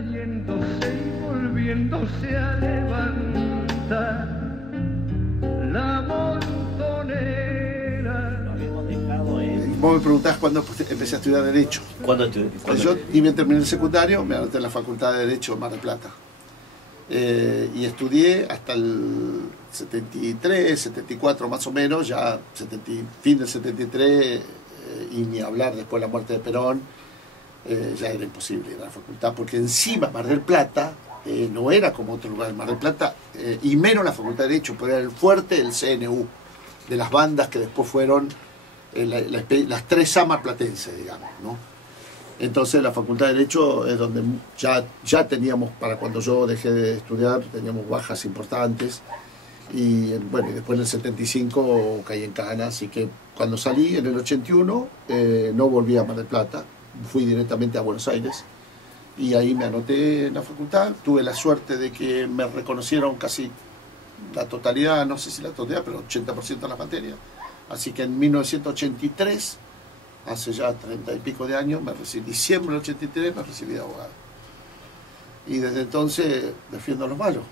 cayéndose y volviéndose a levantar la montonera. Lo habíamos dejado en... Vos me preguntás cuándo empecé a estudiar Derecho. ¿Cuándo Yo ni bien terminé el secundario, me anoté en la Facultad de Derecho de Mar del Plata. Y estudié hasta el 73, 74 más o menos, ya fin del 73, y ni hablar después de la muerte de Perón, ya era imposible ir a la facultad, porque encima Mar del Plata no era como otro lugar. Mar del Plata, y menos la Facultad de Derecho, pero era el fuerte del CNU, de las bandas que después fueron las tres amas platenses, digamos, ¿no? Entonces la Facultad de Derecho es donde ya teníamos, para cuando yo dejé de estudiar, teníamos bajas importantes. Y bueno, y después en el 75 caí en cana, así que cuando salí en el 81 no volví a Mar del Plata, fui directamente a Buenos Aires y ahí me anoté en la facultad. Tuve la suerte de que me reconocieron casi la totalidad, no sé si la totalidad, pero 80% de las materias. Así que en 1983, hace ya 30 y pico de años, diciembre del 83 me recibí de abogado. Y desde entonces defiendo a los malos.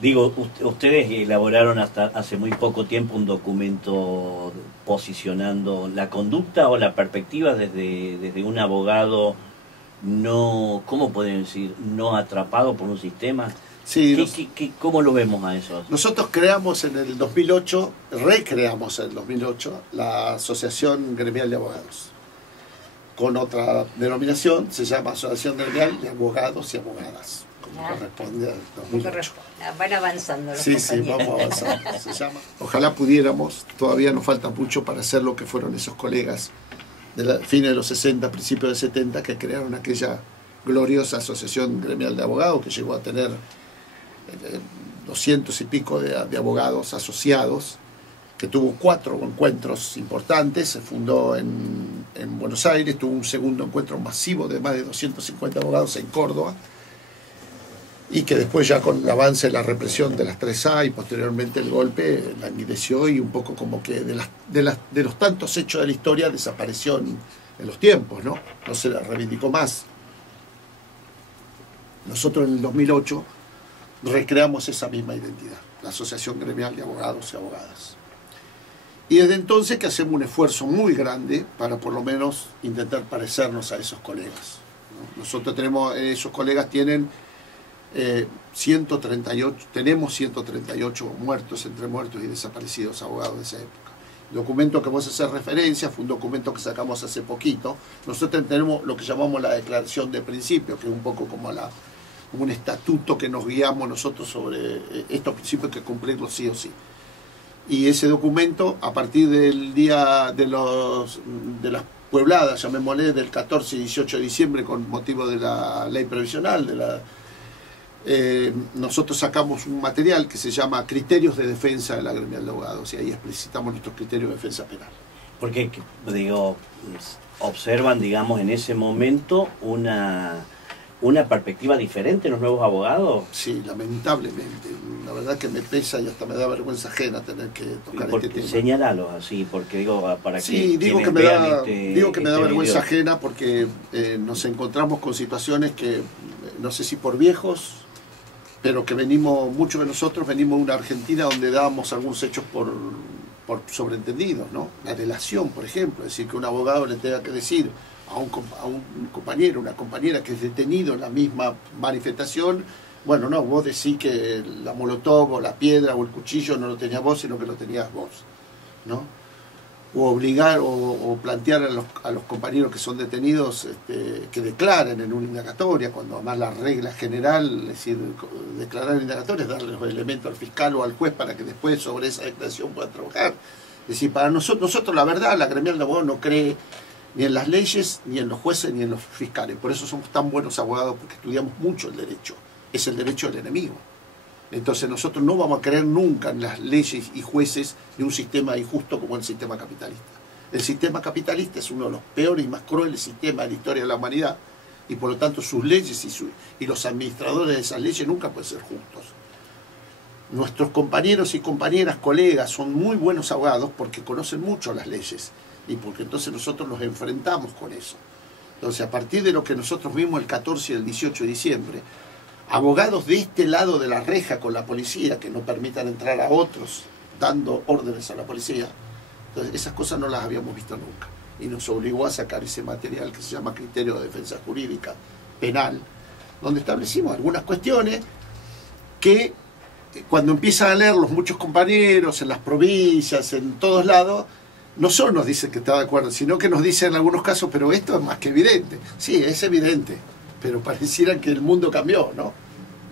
Digo, ustedes elaboraron hasta hace muy poco tiempo un documento posicionando la conducta o la perspectiva desde un abogado no, ¿cómo pueden decir? No atrapado por un sistema. Sí, ¿Cómo lo vemos a eso? Nosotros creamos en el 2008, recreamos en el 2008, la Asociación Gremial de Abogados, con otra denominación, se llama Asociación Gremial de Abogados y Abogadas, como corresponde al 2008. Van avanzando los Sí, vamos avanzando, se llama. Ojalá pudiéramos, todavía nos falta mucho para hacer lo que fueron esos colegas de fines de los 60, principios de 70, que crearon aquella gloriosa Asociación Gremial de Abogados, que llegó a tener 200 y pico de abogados asociados, que tuvo 4 encuentros importantes. Se fundó en Buenos Aires, tuvo un segundo encuentro masivo de más de 250 abogados en Córdoba, y que después, ya con el avance de la represión de las 3A y posteriormente el golpe, languideció, y un poco como que de los tantos hechos de la historia desapareció en los tiempos, ¿no? No se la reivindicó más. Nosotros en el 2008 recreamos esa misma identidad, la Asociación Gremial de Abogados y Abogadas. Y desde entonces que hacemos un esfuerzo muy grande para por lo menos intentar parecernos a esos colegas, ¿no? Nosotros esos colegas tienen tenemos 138 muertos, entre muertos y desaparecidos abogados de esa época. El documento que vos haces referencia fue un documento que sacamos hace poquito. Nosotros tenemos lo que llamamos la Declaración de Principios, que es un poco como un estatuto que nos guiamos nosotros sobre estos principios, que cumplirlos sí o sí. Y ese documento, a partir del día de las puebladas, llamémosle, del 14 y 18 de diciembre, con motivo de la ley previsional, nosotros sacamos un material que se llama Criterios de Defensa de la Gremial de Abogados, y ahí explicitamos nuestros criterios de defensa penal. Porque, digo, observan, digamos, en ese momento una perspectiva diferente en los nuevos abogados. Sí, lamentablemente. La verdad que me pesa y hasta me da vergüenza ajena tener que tocar este tema. Señalalos así, porque digo, para que... Sí, digo que me da vergüenza ajena porque nos encontramos con situaciones que, no sé si por viejos, pero que muchos de nosotros venimos de una Argentina donde dábamos algunos hechos por sobreentendidos, ¿no? La delación, por ejemplo, es decir, que un abogado le tenga que decir a un compañero, una compañera que es detenido en la misma manifestación, bueno, no, vos decís que la molotov o la piedra o el cuchillo no lo tenías vos, sino que lo tenías vos, ¿no? O obligar o plantear a los compañeros que son detenidos que declaren en una indagatoria, cuando además la regla general, es decir, declarar en indagatoria es darle los elementos al fiscal o al juez para que después sobre esa declaración puedan trabajar. Es decir, para nosotros la verdad, la gremial de abogados no cree ni en las leyes, ni en los jueces, ni en los fiscales. Por eso somos tan buenos abogados, porque estudiamos mucho el derecho. Es el derecho del enemigo. Entonces nosotros no vamos a creer nunca en las leyes y jueces de un sistema injusto como el sistema capitalista. El sistema capitalista es uno de los peores y más crueles sistemas de la historia de la humanidad, y por lo tanto sus leyes y los administradores de esas leyes nunca pueden ser justos. Nuestros compañeros y compañeras, colegas, son muy buenos abogados porque conocen mucho las leyes, y porque entonces nosotros nos enfrentamos con eso. Entonces, a partir de lo que nosotros vimos el 14 y el 18 de diciembre, abogados de este lado de la reja con la policía, que no permitan entrar a otros, dando órdenes a la policía. Entonces, esas cosas no las habíamos visto nunca. Y nos obligó a sacar ese material que se llama Criterio de Defensa Jurídica Penal, donde establecimos algunas cuestiones que cuando empiezan a leer los muchos compañeros en las provincias, en todos lados, no solo nos dicen que está de acuerdo, sino que nos dicen en algunos casos, pero esto es más que evidente. Sí, es evidente, pero pareciera que el mundo cambió, ¿no?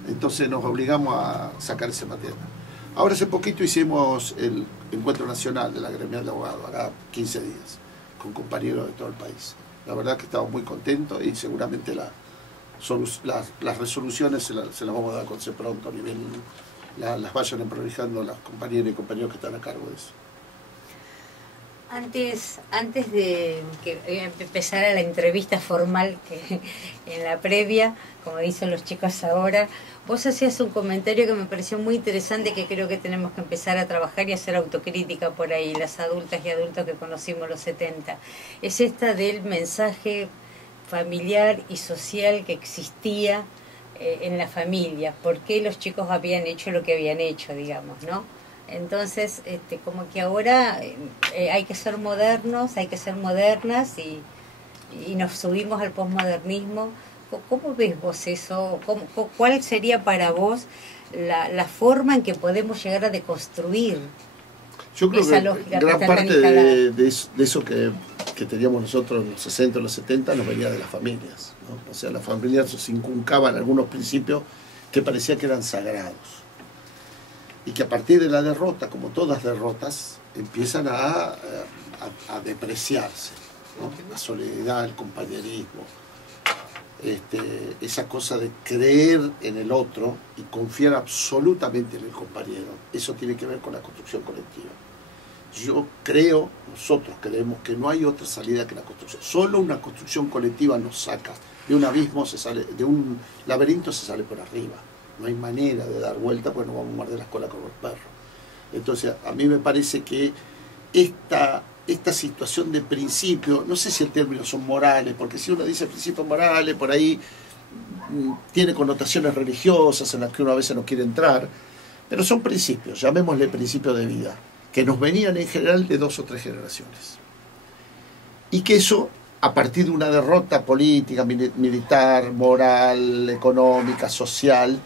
Entonces nos obligamos a sacar ese material. Ahora hace poquito hicimos el encuentro nacional de la gremial de abogados, acá 15 días, con compañeros de todo el país. La verdad que estamos muy contentos y seguramente las resoluciones se las vamos a dar a conocer pronto, a nivel, las vayan prolijando las compañeras y compañeros que están a cargo de eso. Antes de que empezara la entrevista formal, que en la previa, como dicen los chicos ahora, vos hacías un comentario que me pareció muy interesante, que creo que tenemos que empezar a trabajar y hacer autocrítica por ahí, las adultas y adultos que conocimos los 70. Es esta del mensaje familiar y social que existía en la familia, por qué los chicos habían hecho lo que habían hecho, digamos, ¿no? Entonces, como que ahora hay que ser modernos, hay que ser modernas y nos subimos al posmodernismo. ¿Cómo ves vos eso? ¿Cuál sería para vos la forma en que podemos llegar a deconstruir Yo creo esa que lógica gran que parte de eso que teníamos nosotros en los 60 y los 70 nos venía de las familias, ¿no? O sea, las familias se inculcaban algunos principios que parecía que eran sagrados. Y que a partir de la derrota, como todas derrotas, empiezan a depreciarse, ¿no? La solidaridad, el compañerismo, esa cosa de creer en el otro y confiar absolutamente en el compañero. Eso tiene que ver con la construcción colectiva. Nosotros creemos que no hay otra salida que la construcción. Solo una construcción colectiva nos saca de un abismo, de un laberinto se sale por arriba. No hay manera de dar vuelta, pues nos vamos a morder la cola con los perros. Entonces, a mí me parece que esta situación de principio, no sé si el término son morales, porque si uno dice principios morales, por ahí tiene connotaciones religiosas en las que uno a veces no quiere entrar, pero son principios, llamémosle principios de vida, que nos venían en general de 2 o 3 generaciones. Y que eso, a partir de una derrota política, militar, moral, económica, social,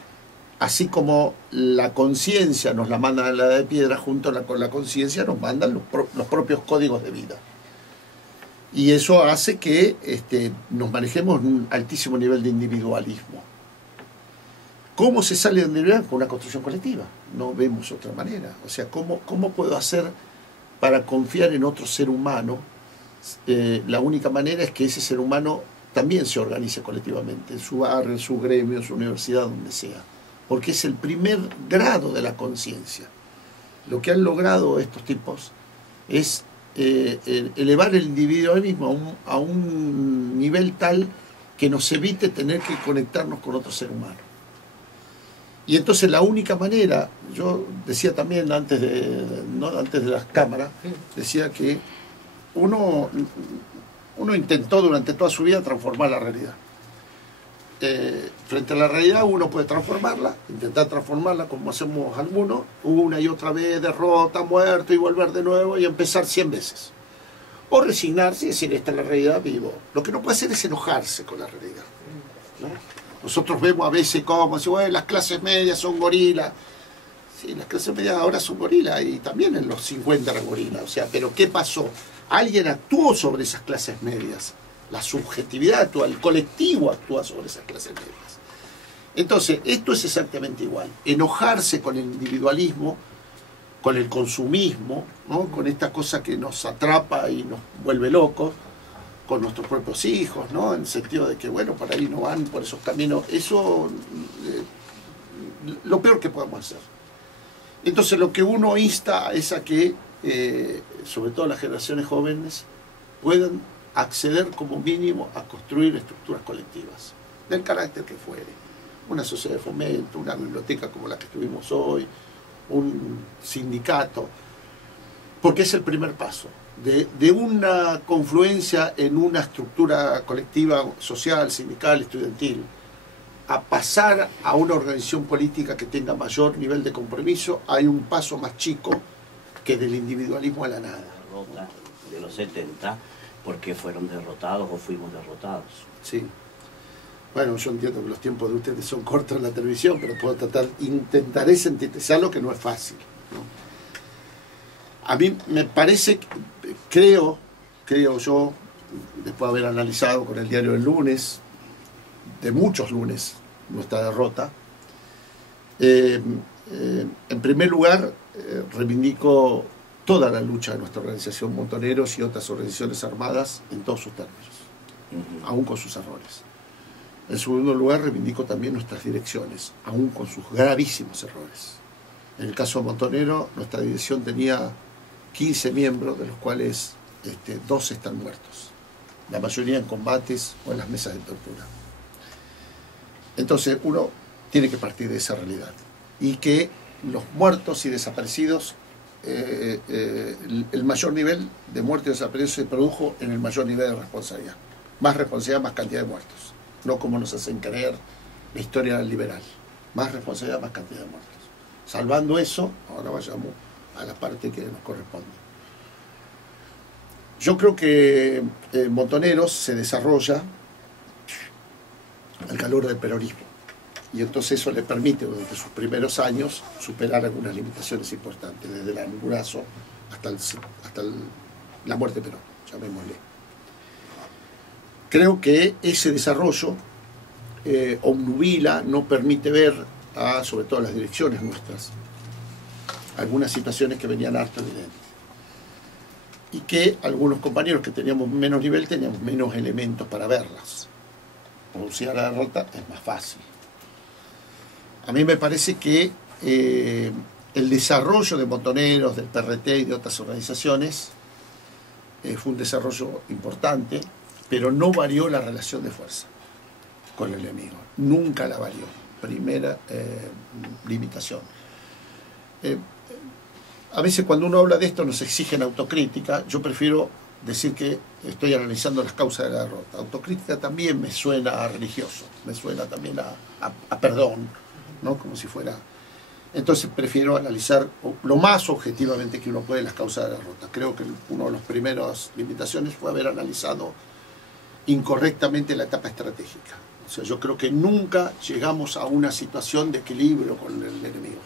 así como la conciencia nos la manda la de piedra, junto con la conciencia nos mandan los propios códigos de vida. Y eso hace que nos manejemos en un altísimo nivel de individualismo. ¿Cómo se sale de individualismo? Con una construcción colectiva. No vemos otra manera. O sea, ¿cómo puedo hacer para confiar en otro ser humano? La única manera es que ese ser humano también se organice colectivamente, en su barrio, en su gremio, en su universidad, donde sea. Porque es el primer grado de la conciencia. Lo que han logrado estos tipos es elevar el individualismo a un nivel tal que nos evite tener que conectarnos con otro ser humano. Y entonces la única manera, yo decía también antes de las cámaras, decía que uno intentó durante toda su vida transformar la realidad. Frente a la realidad uno puede transformarla, intentar transformarla como hacemos algunos, una y otra vez, derrota, muerto y volver de nuevo y empezar 100 veces. O resignarse y decir, esta es la realidad, vivo. Lo que no puede hacer es enojarse con la realidad, ¿no? Nosotros vemos a veces como si bueno, las clases medias son gorilas. Sí, las clases medias ahora son gorilas y también en los 50 eran gorilas. O sea, pero ¿qué pasó? Alguien actuó sobre esas clases medias. La subjetividad actúa, el colectivo actúa sobre esas clases medias. Entonces, esto es exactamente igual. Enojarse con el individualismo, con el consumismo, ¿no? Con esta cosa que nos atrapa y nos vuelve locos, con nuestros propios hijos, ¿no? En el sentido de que, bueno, por ahí no van por esos caminos. Eso lo peor que podemos hacer. Entonces, lo que uno insta es a que, sobre todo las generaciones jóvenes, puedan acceder como mínimo a construir estructuras colectivas, del carácter que fuere. Una sociedad de fomento, una biblioteca como la que estuvimos hoy, un sindicato, porque es el primer paso. de una confluencia en una estructura colectiva, social, sindical, estudiantil, a pasar a una organización política que tenga mayor nivel de compromiso, hay un paso más chico que del individualismo a la nada. De los 70, porque fueron derrotados o fuimos derrotados. Sí. Bueno, yo entiendo que los tiempos de ustedes son cortos en la televisión, pero puedo intentaré sintetizarlo, que no es fácil, ¿no? A mí me parece, creo yo, después de haber analizado con el diario del lunes, de muchos lunes, nuestra derrota, en primer lugar, reivindico toda la lucha de nuestra organización Montoneros y otras organizaciones armadas en todos sus términos, aún con sus errores. En segundo lugar, reivindico también nuestras direcciones, aún con sus gravísimos errores. En el caso de Montonero, nuestra dirección tenía 15 miembros, de los cuales 12 están muertos, la mayoría en combates o en las mesas de tortura. Entonces uno tiene que partir de esa realidad, y que los muertos y desaparecidos, el mayor nivel de muertos y desaparecidos se produjo en el mayor nivel de responsabilidad. Más responsabilidad, más cantidad de muertos, no como nos hacen creer la historia liberal. Más responsabilidad, más cantidad de muertos. Salvando eso, ahora vayamos a la parte que nos corresponde. Yo creo que Montoneros se desarrolla al calor del peronismo, y entonces eso le permite durante sus primeros años superar algunas limitaciones importantes, desde el angurazo hasta la muerte de Perón, llamémosle. Creo que ese desarrollo obnubila, no permite ver, sobre todo las direcciones nuestras, algunas situaciones que venían harto evidentes, y que algunos compañeros que teníamos menos nivel teníamos menos elementos para verlas. Producir la derrota es más fácil. A mí me parece que el desarrollo de Montoneros, del PRT y de otras organizaciones fue un desarrollo importante, pero no varió la relación de fuerza con el enemigo. Nunca la varió. Primera limitación. A veces cuando uno habla de esto nos exigen autocrítica. Yo prefiero decir que estoy analizando las causas de la derrota. Autocrítica también me suena a religioso, me suena también a perdón, ¿no? Como si fuera... Entonces prefiero analizar lo más objetivamente que uno puede las causas de la derrota. Creo que una de las primeras limitaciones fue haber analizado incorrectamente la etapa estratégica. O sea, yo creo que nunca llegamos a una situación de equilibrio con el enemigo.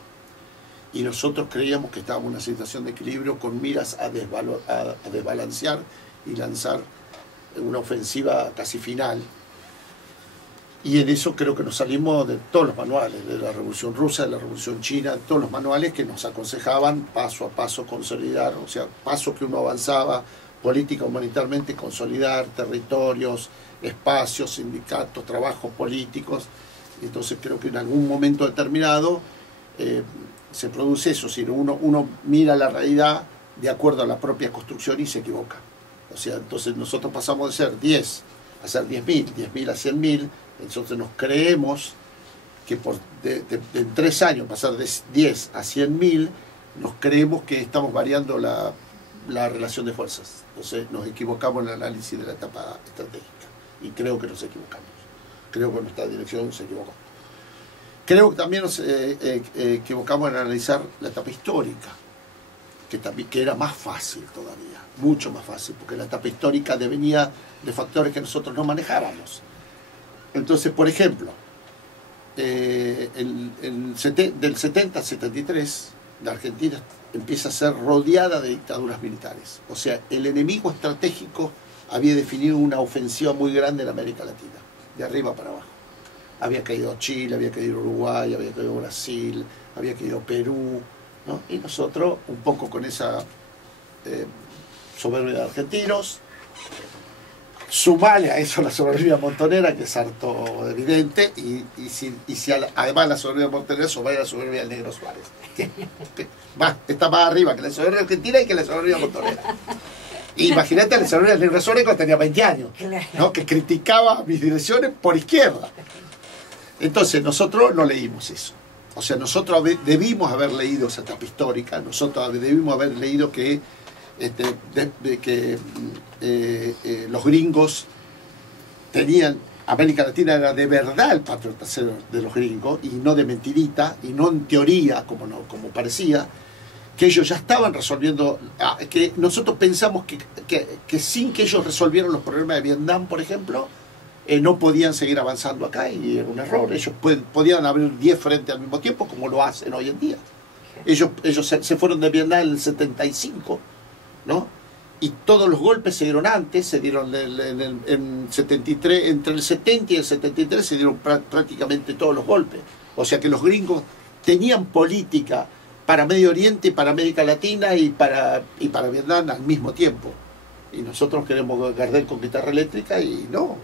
Y nosotros creíamos que estábamos en una situación de equilibrio con miras a desbalancear y lanzar una ofensiva casi final. Y en eso creo que nos salimos de todos los manuales, de la Revolución Rusa, de la Revolución China, de todos los manuales que nos aconsejaban paso a paso consolidar, o sea, paso que uno avanzaba política humanitarmente, consolidar territorios, espacios, sindicatos, trabajos políticos. Entonces creo que en algún momento determinado se produce eso, si uno mira la realidad de acuerdo a la propia construcción y se equivoca. O sea, entonces nosotros pasamos de ser 10 a ser 10.000, 10.000 a 100.000, entonces nos creemos que en 3 años pasar de 10 a 100.000, nos creemos que estamos variando la relación de fuerzas. Entonces nos equivocamos en el análisis de la etapa estratégica, y creo que nos equivocamos. Creo que nuestra dirección se equivocó. Creo que también nos equivocamos en analizar la etapa histórica, que era más fácil todavía, mucho más fácil, porque la etapa histórica devenía de factores que nosotros no manejábamos. Entonces, por ejemplo, del 70 al 73, la Argentina empieza a ser rodeada de dictaduras militares. O sea, el enemigo estratégico había definido una ofensiva muy grande en América Latina, de arriba para abajo. Había caído Chile, había caído Uruguay, había caído Brasil, había caído Perú, ¿no? Y nosotros, un poco con esa soberbia de argentinos, sumale a eso la soberbia montonera, que es harto evidente, y si además la soberbia montonera, sumale la soberbia del Negro Suárez, que está más arriba que la soberbia argentina y que la soberbia montonera. Imagínate la soberbia del Negro Suárez cuando tenía 20 años, ¿no? Que criticaba mis direcciones por izquierda. Entonces nosotros no leímos eso. O sea, nosotros debimos haber leído esa etapa histórica, nosotros debimos haber leído que de que los gringos tenían, América Latina era de verdad el patio trasero de los gringos, y no de mentirita, y no en teoría, como parecía, que ellos ya estaban resolviendo, que nosotros pensamos que sin que ellos resolvieran los problemas de Vietnam, por ejemplo, no podían seguir avanzando acá, y era un error. Ellos podían abrir 10 frentes al mismo tiempo, como lo hacen hoy en día. Ellos se fueron de Vietnam en el 75, ¿no? Y todos los golpes se dieron antes, se dieron en 73, entre el 70 y el 73 se dieron prácticamente todos los golpes. O sea que los gringos tenían política para Medio Oriente, para América Latina y para Vietnam al mismo tiempo. Y nosotros queremos Gardel con guitarra eléctrica, y no,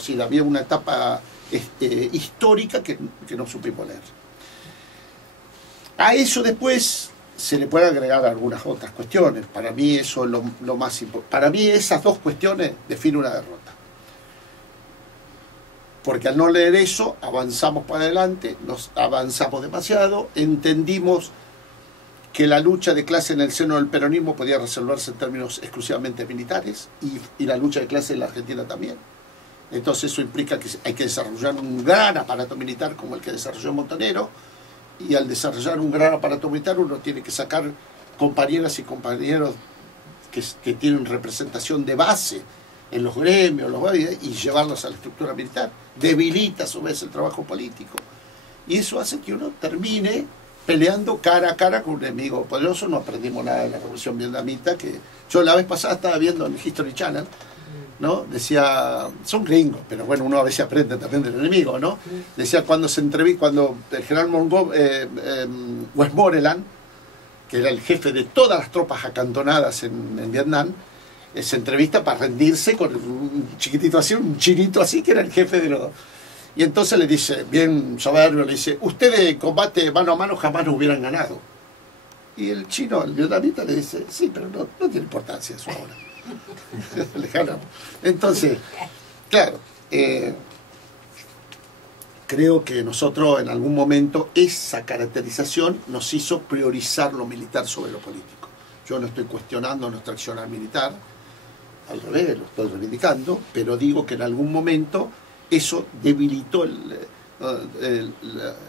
si había una etapa histórica que no supimos leer. A eso después se le puede agregar algunas otras cuestiones. Para mí eso es lo más importante. Para mí esas dos cuestiones definen una derrota. Porque al no leer eso, avanzamos para adelante, nos avanzamos demasiado, entendimos que la lucha de clase en el seno del peronismo podía resolverse en términos exclusivamente militares, y la lucha de clase en la Argentina también. Entonces eso implica que hay que desarrollar un gran aparato militar como el que desarrolló Montonero, y al desarrollar un gran aparato militar uno tiene que sacar compañeras y compañeros que tienen representación de base en los gremios, y llevarlos a la estructura militar. Debilita a su vez el trabajo político. Y eso hace que uno termine peleando cara a cara con un enemigo poderoso. No aprendimos nada de la revolución vietnamita, que yo la vez pasada estaba viendo en History Channel, ¿no? Decía, son gringos, pero bueno, uno a veces aprende también del enemigo, ¿no? Decía cuando el general Westmoreland, que era el jefe de todas las tropas acantonadas en Vietnam, se entrevista para rendirse con un chiquitito así, un chinito así, que era el jefe de los... Y entonces le dice, bien soberbio, le dice, ustedes en combate mano a mano jamás nos hubieran ganado. Y el chino, el vietnamita, le dice, sí, pero no tiene importancia eso ahora. Le ganamos. Entonces, claro, creo que nosotros en algún momento esa caracterización nos hizo priorizar lo militar sobre lo político. Yo no estoy cuestionando nuestra acción al militar, al revés, lo estoy reivindicando, pero digo que en algún momento eso debilitó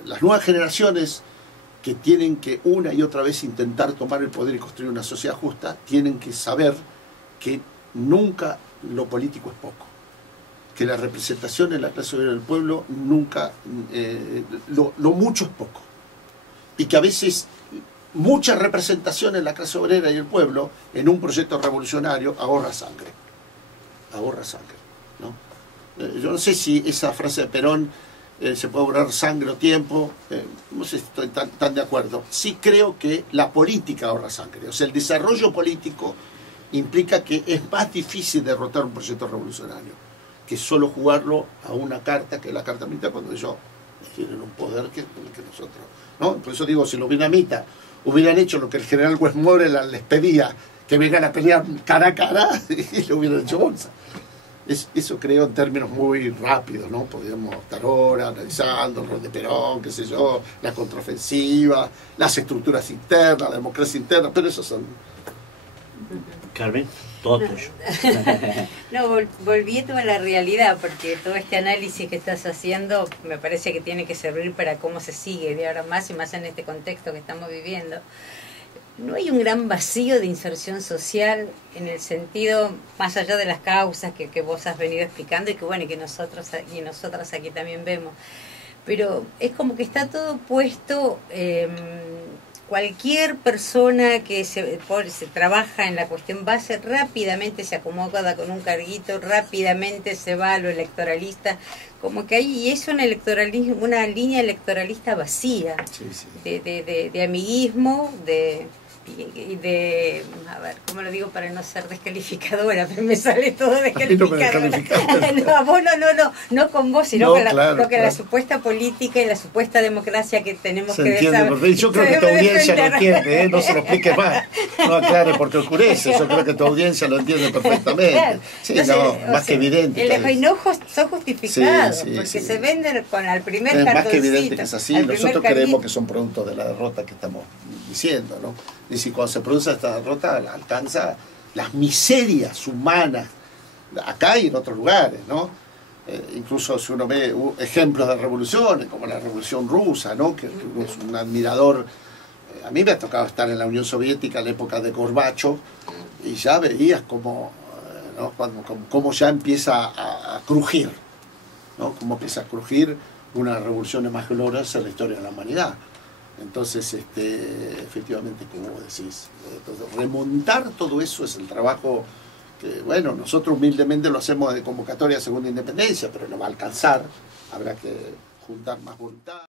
las nuevas generaciones que tienen que una y otra vez intentar tomar el poder y construir una sociedad justa, tienen que saber que nunca lo político es poco, que la representación en la clase obrera del pueblo nunca, lo mucho es poco, y que a veces mucha representación en la clase obrera y el pueblo en un proyecto revolucionario ahorra sangre, ¿no? Yo no sé si esa frase de Perón, se puede ahorrar sangre o tiempo, no sé si estoy tan de acuerdo. Sí creo que la política ahorra sangre, o sea, el desarrollo político implica que es más difícil derrotar un proyecto revolucionario que solo jugarlo a una carta, que es la carta militar, cuando ellos tienen un poder que nosotros, ¿no? Por eso digo, si los vietnamitas hubieran hecho lo que el general Westmoreland les pedía, que vengan a pelear cara a cara, y lo hubieran hecho bolsa. Eso creo en términos muy rápidos, ¿no? Podríamos estar ahora analizando el rol de Perón, qué sé yo, la contraofensiva, las estructuras internas, la democracia interna, pero esos son... Carmen, todo tuyo. No, volviendo a la realidad, porque todo este análisis que estás haciendo me parece que tiene que servir para cómo se sigue de ahora más, y más en este contexto que estamos viviendo. ¿No hay un gran vacío de inserción social en el sentido, más allá de las causas que vos has venido explicando y que bueno, y que nosotros y nosotras aquí también vemos? Pero es como que está todo puesto, cualquier persona que se trabaja en la cuestión base rápidamente se acomoda con un carguito, rápidamente se va a lo electoralista, como que hay, y es una línea electoralista vacía, sí, sí. De amiguismo, y de, a ver, ¿cómo lo digo para no ser descalificadora? Pero me sale todo descalificadora. No, vos no con vos, sino con la supuesta política y la supuesta democracia que tenemos que desarrollar. Yo creo que tu audiencia lo entiende, no se lo explique más, no aclare porque oscurece, yo creo que tu audiencia lo entiende perfectamente. Claro. Sí, entonces, más que evidente. Los enojos son justificados, sí, porque se venden al primer cartoncito. Es más que evidente que es así, nosotros creemos que son producto de la derrota que estamos diciendo, ¿no? Es decir, cuando se produce esta derrota, alcanza las miserias humanas, acá y en otros lugares, ¿no? Incluso si uno ve ejemplos de revoluciones, como la Revolución Rusa, ¿no? Que uno es un admirador. A mí me ha tocado estar en la Unión Soviética en la época de Gorbachev, y ya veías cómo, ¿no? Cómo ya empieza a crujir, ¿no? Cómo empieza a crujir una revolución más gloriosa en la historia de la humanidad. Entonces, efectivamente, como vos decís, entonces, remontar todo eso es el trabajo que, bueno, nosotros humildemente lo hacemos de convocatoria a Segunda Independencia, pero no va a alcanzar, habrá que juntar más voluntad.